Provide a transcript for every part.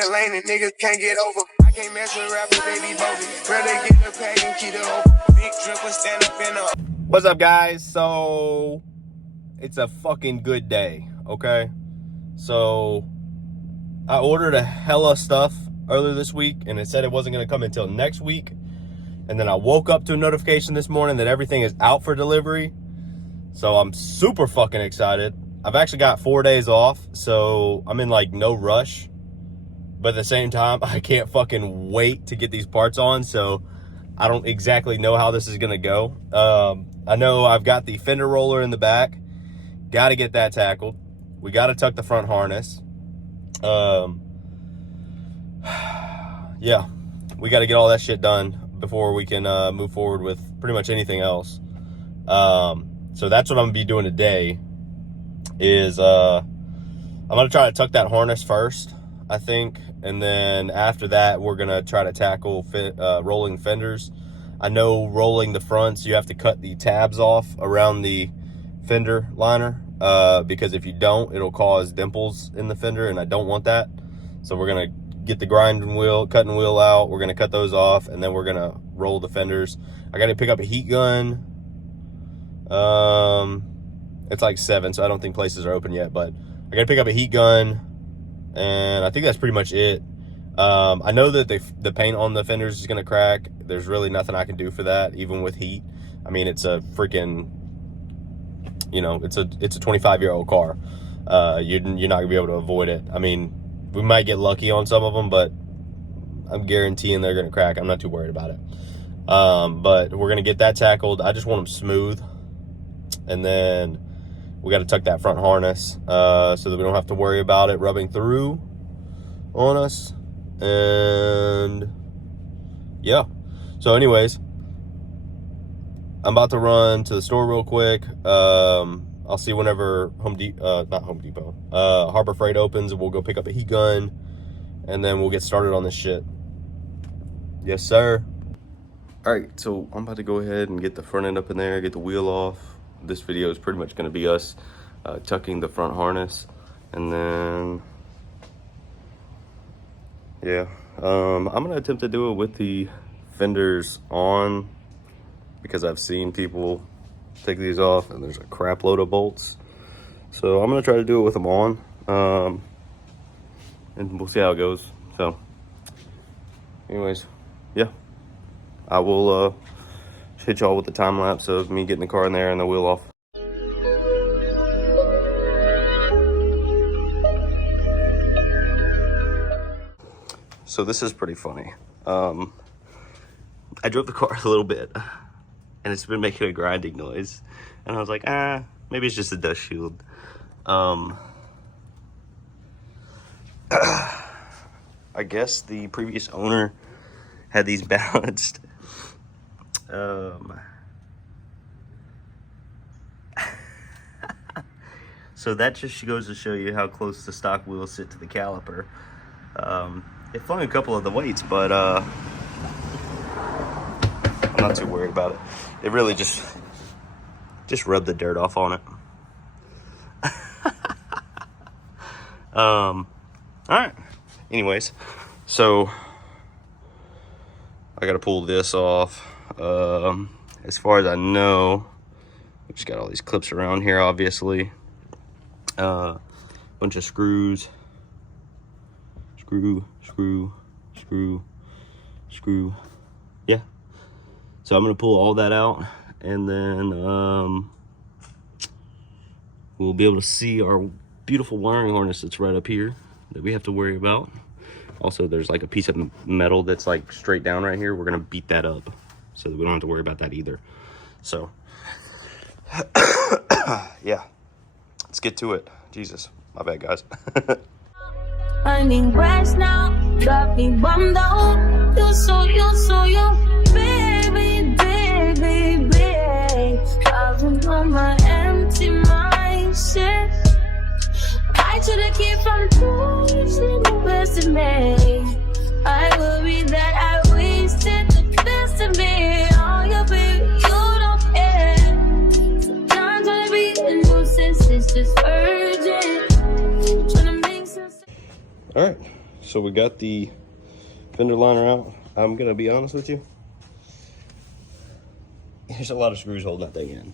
a lane and niggas can't get over. I can't mess with rappers, they be bogus. Rather get the pack and keep it open. Big drip and stand up in a... What's up, guys? So, it's a fucking good day, okay? So, I ordered a hella stuff earlier this week, and it said it wasn't going to come until next week. And then I woke up to a notification this morning that everything is out for delivery. So, I'm super fucking excited. I've actually got 4 days off, so I'm in, like, no rush. But at the same time, I can't fucking wait to get these parts on, so I don't exactly know how this is going to go. I know I've got the fender roller in the back. Got to get that tackled. We got to tuck the front harness. Yeah, we got to get all that shit done before we can move forward with pretty much anything else. So that's what I'm going to be doing today is I'm going to try to tuck that harness first, I think. And then after that, we're going to try to tackle rolling fenders. I know rolling the fronts, you have to cut the tabs off around the fender liner because if you don't, it'll cause dimples in the fender, and I don't want that. So we're going to get the cutting wheel out. We're going to cut those off, and then we're going to roll the fenders. I got to pick up a heat gun. It's like 7, so I don't think places are open yet, but I got to pick up a heat gun, and I think that's pretty much it. I know that the paint on the fenders is going to crack. There's really nothing I can do for that, even with heat. I mean, it's a freaking, you know, it's a 25-year-old car. You're not going to be able to avoid it. I mean, we might get lucky on some of them, but I'm guaranteeing they're going to crack. I'm not too worried about it. But we're going to get that tackled. I just want them smooth. And then we got to tuck that front harness so that we don't have to worry about it rubbing through on us. And yeah, so anyways, I'm about to run to the store real quick. I'll see whenever Harbor Freight opens, and we'll go pick up a heat gun, and then we'll get started on this shit. Yes, sir. All right, so I'm about to go ahead and get the front end up in there, get the wheel off. This video is pretty much going to be us tucking the front harness, and then yeah, I'm going to attempt to do it with the fenders on, because I've seen people take these off and there's a crap load of bolts. So I'm going to try to do it with them on, and we'll see how it goes. So anyways, yeah, I will hit y'all with the time lapse of me getting the car in there and the wheel off. So this is pretty funny. I drove the car a little bit, and it's been making a grinding noise. And I was like, maybe it's just a dust shield. I guess the previous owner had these balanced. So that just goes to show you how close the stock wheels sit to the caliper. It flung a couple of the weights, but I'm not too worried about it. It really just rubbed the dirt off on it. All right. Anyways, so I got to pull this off. As far as I know, we just got all these clips around here, obviously. Bunch of screws. Screw. Yeah. So I'm going to pull all that out, and then we'll be able to see our beautiful wiring harness that's right up here that we have to worry about. Also, there's like a piece of metal that's like straight down right here. We're going to beat that up so that we don't have to worry about that either. So, yeah, let's get to it. Jesus, my bad, guys. Finding rest now, got me bummed out. You so, baby. Driving on my empty mindset. I should've kept from losing the best of me. I worry that I wasted the best of me. Oh, yeah, baby, you don't care. Sometimes I be a nuisance, it's just urgent. Trying to make sense. All right, so we got the fender liner out. I'm gonna be honest with you. There's a lot of screws holding that thing in.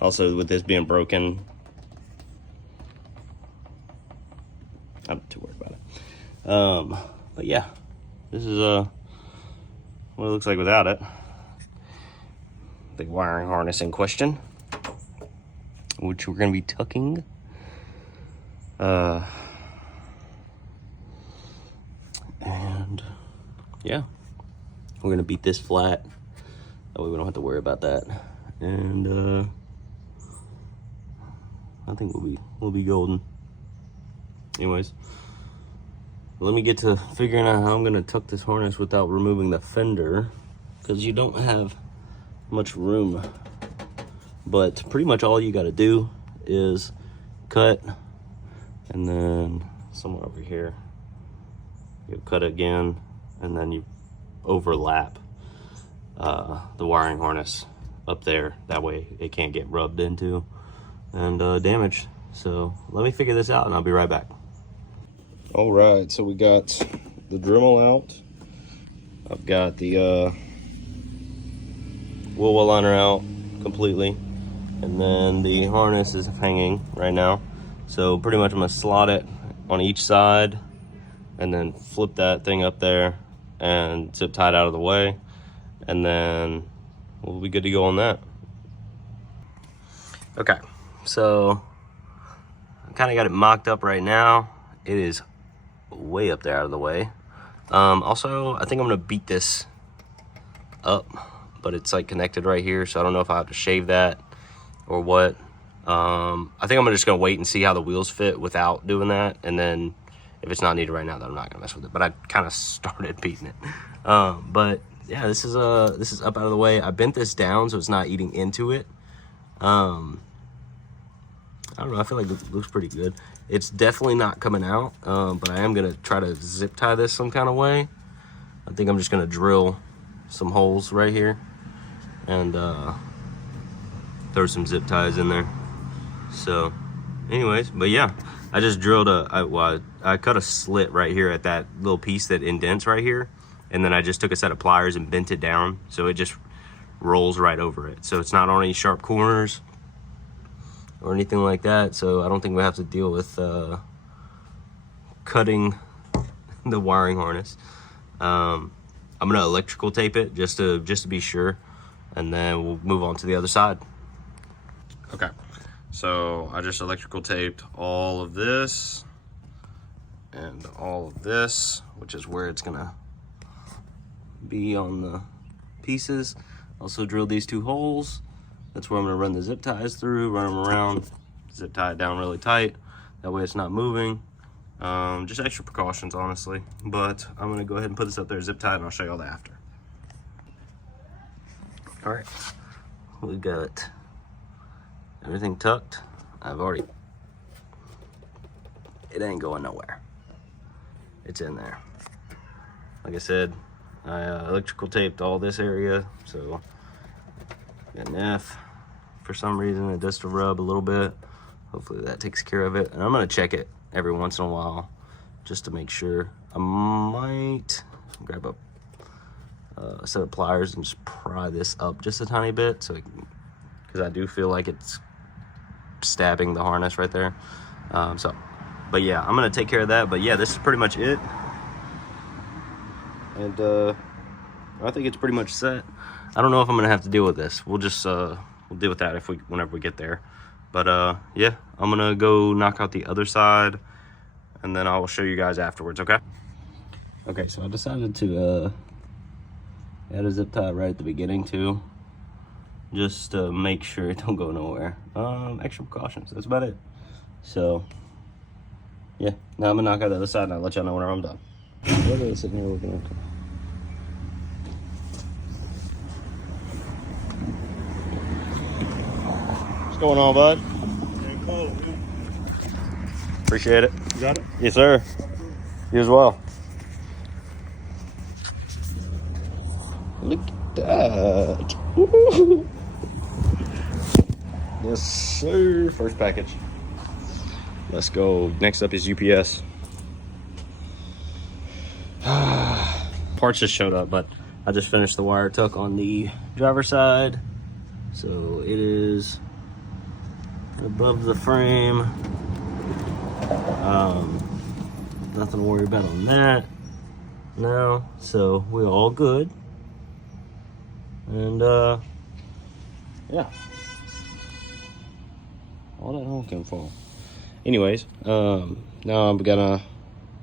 Also, with this being broken, I'm not too worried about it. But yeah, this is what it looks like without it. The wiring harness in question, which we're gonna be tucking. And yeah, we're gonna beat this flat. That way we don't have to worry about that. And I think we'll be golden. Anyways, let me get to figuring out how I'm gonna tuck this harness without removing the fender, because you don't have much room. But pretty much all you gotta do is cut, and then somewhere over here you cut again, and then you overlap the wiring harness up there. That way it can't get rubbed into and damaged. So let me figure this out and I'll be right back. All right, so we got the Dremel out. I've got the wheel well liner out completely, and then the harness is hanging right now. So pretty much I'm gonna slot it on each side and then flip that thing up there and zip tie it out of the way, and then we'll be good to go on that. Okay, so I kind of got it mocked up right now. It is way up there out of the way. Also, I think I'm gonna beat this up, but it's like connected right here, so I don't know if I have to shave that or what. I think I'm just gonna wait and see how the wheels fit without doing that, and then if it's not needed right now, then I'm not gonna mess with it. But I kind of started beating it. But yeah, this is up out of the way. I bent this down so it's not eating into it. I don't know, I feel like it looks pretty good. It's definitely not coming out, but I am gonna try to zip tie this some kind of way. I think I'm just gonna drill some holes right here and throw some zip ties in there. So anyways, but yeah, I just drilled I cut a slit right here at that little piece that indents right here, and then I just took a set of pliers and bent it down so it just rolls right over it. So it's not on any sharp corners or anything like that, so I don't think we have to deal with cutting the wiring harness. I'm gonna electrical tape it just to be sure, and then we'll move on to the other side. Okay, so I just electrical taped all of this and all of this, which is where it's gonna be on the pieces. Also drilled these 2 holes. That's where I'm gonna run the zip ties through, run them around, zip tie it down really tight. That way it's not moving. Just extra precautions, honestly. But I'm gonna go ahead and put this up there, zip tie, and I'll show you all that after. All right, we got everything tucked. It ain't going nowhere. It's in there. Like I said, I electrical taped all this area, so got an F. For some reason it does to rub a little bit. Hopefully that takes care of it. And I'm gonna check it every once in a while just to make sure. I might grab a set of pliers and just pry this up just a tiny bit, so because I do feel like it's stabbing the harness right there. But yeah, I'm gonna take care of that. But yeah, this is pretty much it. And I think it's pretty much set. I don't know if I'm gonna have to deal with this. We'll just we'll deal with that whenever we get there. But yeah, I'm gonna go knock out the other side, and then I will show you guys afterwards. Okay. Okay, so I decided to add a zip tie right at the beginning too, just to make sure it don't go nowhere. Extra precautions. That's about it. So yeah, now I'm gonna knock out the other side, and I'll let y'all know whenever I'm done. Look at sitting here looking at. What's going on, bud? Appreciate it. You got it? Yes, sir. You as well. Look at that. Woo-hoo. Yes, sir. First package. Let's go. Next up is UPS. parts just showed up, but I just finished the wire tuck on the driver's side. So it is above the frame. Nothing to worry about on that now. So we're all good. And yeah. All that honking for. Anyways, now I'm gonna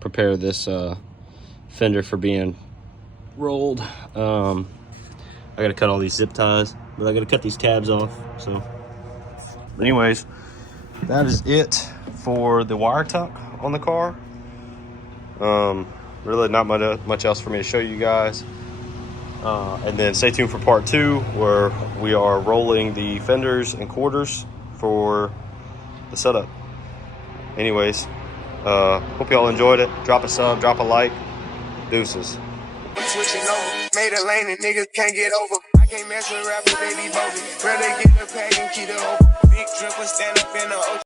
prepare this fender for being rolled. I gotta cut all these zip ties, but I gotta cut these tabs off. So anyways, that is it for the wire tuck on the car. Really not much else for me to show you guys. And then stay tuned for part 2, where we are rolling the fenders and quarters for the setup. Anyways, hope y'all enjoyed it. Drop a sub, drop a like. Deuces. Switching over, made a lane and niggas can't get over. I can't mess with rappers, they be bogus. Rather get the pack and keep it over. Big dripper stand up in the ocean.